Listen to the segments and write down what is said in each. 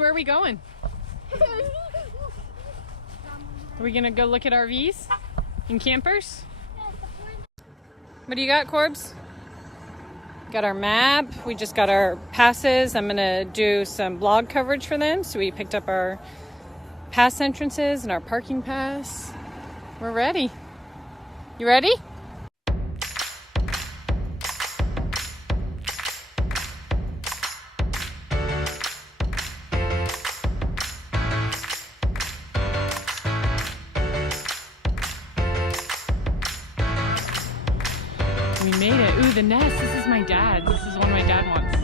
where are we going? Are we gonna go look at RVs and campers? What do you got, Corbs? Got our map. We just got our passes. I'm gonna do some blog coverage for them. So we picked up our pass entrances and our parking pass. We're ready. You ready? We made it. Ooh, the nest. This is my dad's. This is one my dad wants.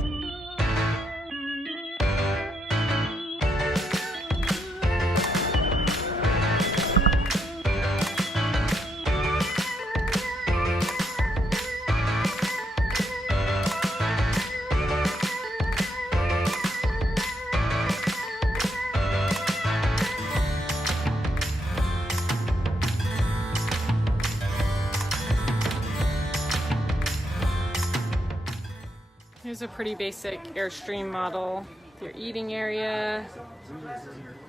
Here's a pretty basic Airstream model. Your eating area,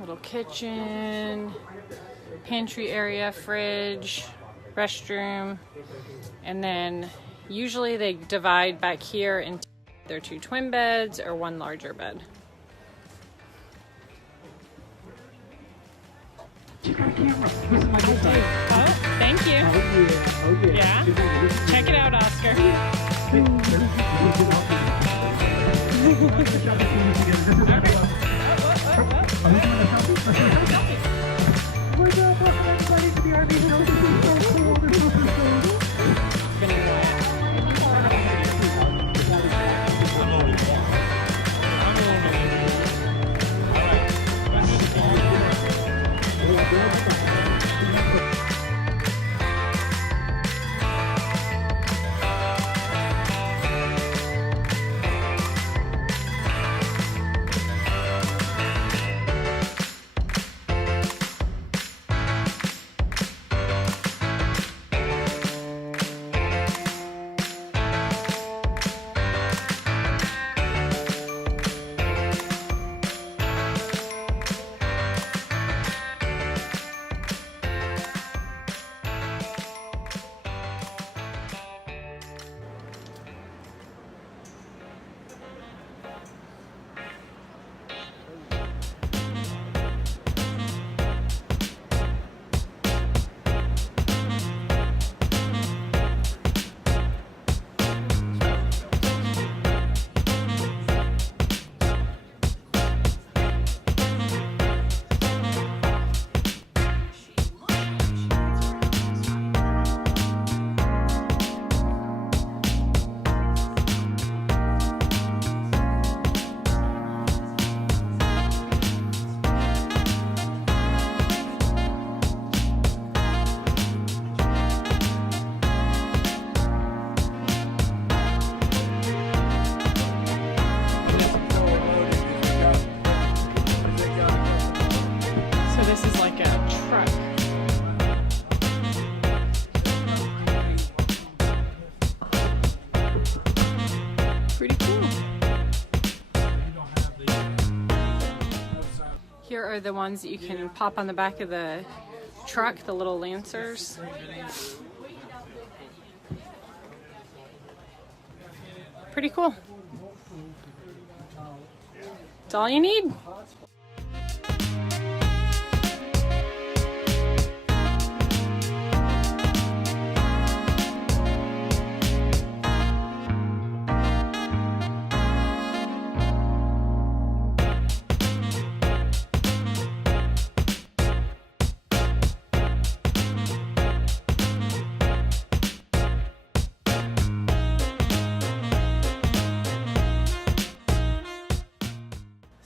little kitchen, pantry area, fridge, restroom, and then usually they divide back here into their 2 twin beds or 1 larger bed. Check our camera. This is my good side. Oh, thank you. Oh yeah. Yeah? Check it out, Oscar. Here are the ones that you can pop on the back of the truck, the little Lancers. Pretty cool. That's all you need.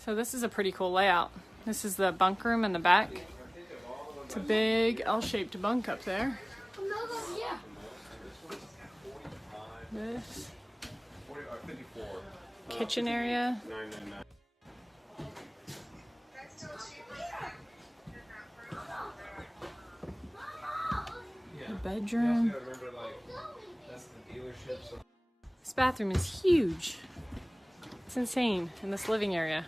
So this is a pretty cool layout. This is the bunk room in the back. It's a big L-shaped bunk up there. This kitchen area. The bedroom. This bathroom is huge. It's insane in this living area.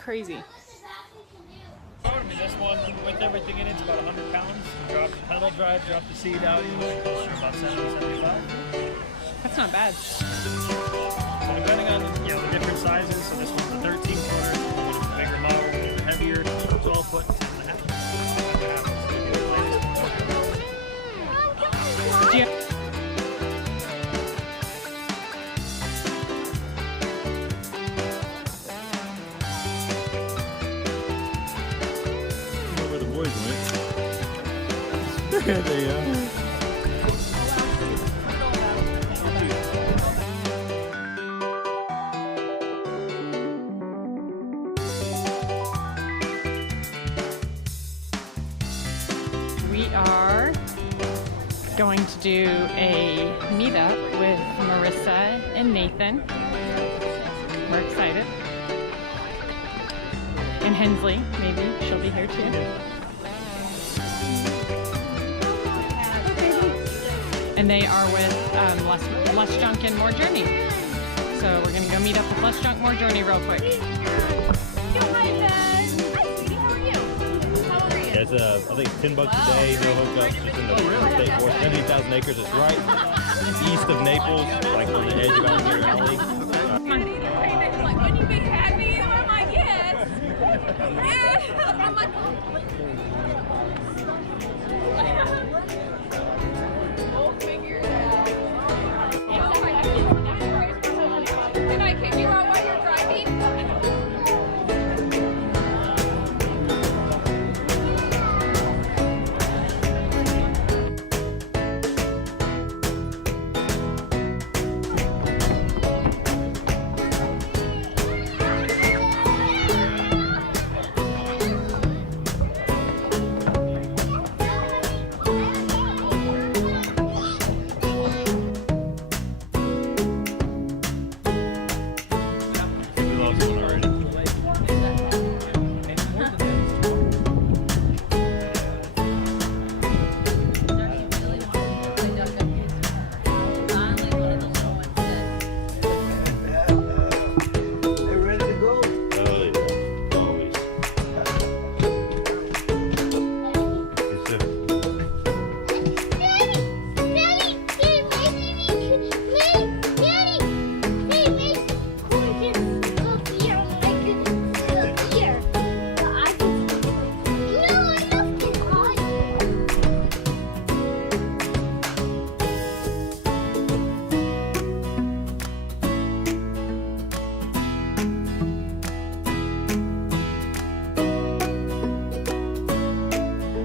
crazy. This one, with everything in it, it's about 100 pounds. Drop the pedal drive, drop the seat out, you're looking closer to about 70, 75. That's not bad. So depending on the different sizes, so this one's the 13 footer, the bigger model, a little bit heavier, 12 foot, 10 and a half. Do you Where the boys went. There they are. We are going to do a meetup with Marissa and Nathan. We're excited. And Hensley, maybe she'll be here too. And they are with Less Junk and More Journey. So we're gonna go meet up with Less Junk, More Journey real quick. It's I think it's $10 a day, no hookups, just in the state forest. 70,000 acres. It's right east of Naples, like on the edge of Alligator Alley. Come on. Like, when you big happy? I'm like, yes. Yes. I'm like, we'll figure it out. Can I kick you out while you're driving? We lost one already. They ready to go? Oh, yeah. Always. Yes, sir.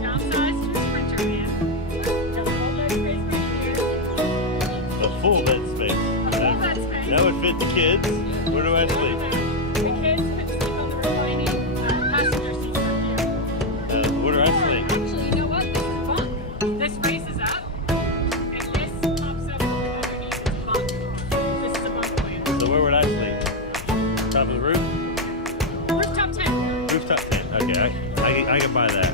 Downsized to a Sprinter, man. Got a little bit of space right here. A full bed space. Bed space. That would fit the kids. Where do I sleep? The kids could sleep on the reclining passenger seats right here. Where do I sleep? Actually, you know what? This is fun. This raises up, and this pops up underneath the bunk. This is a bunk plan. So where would I sleep? Top of the roof? Rooftop tent. Rooftop tent. Okay, I can buy that.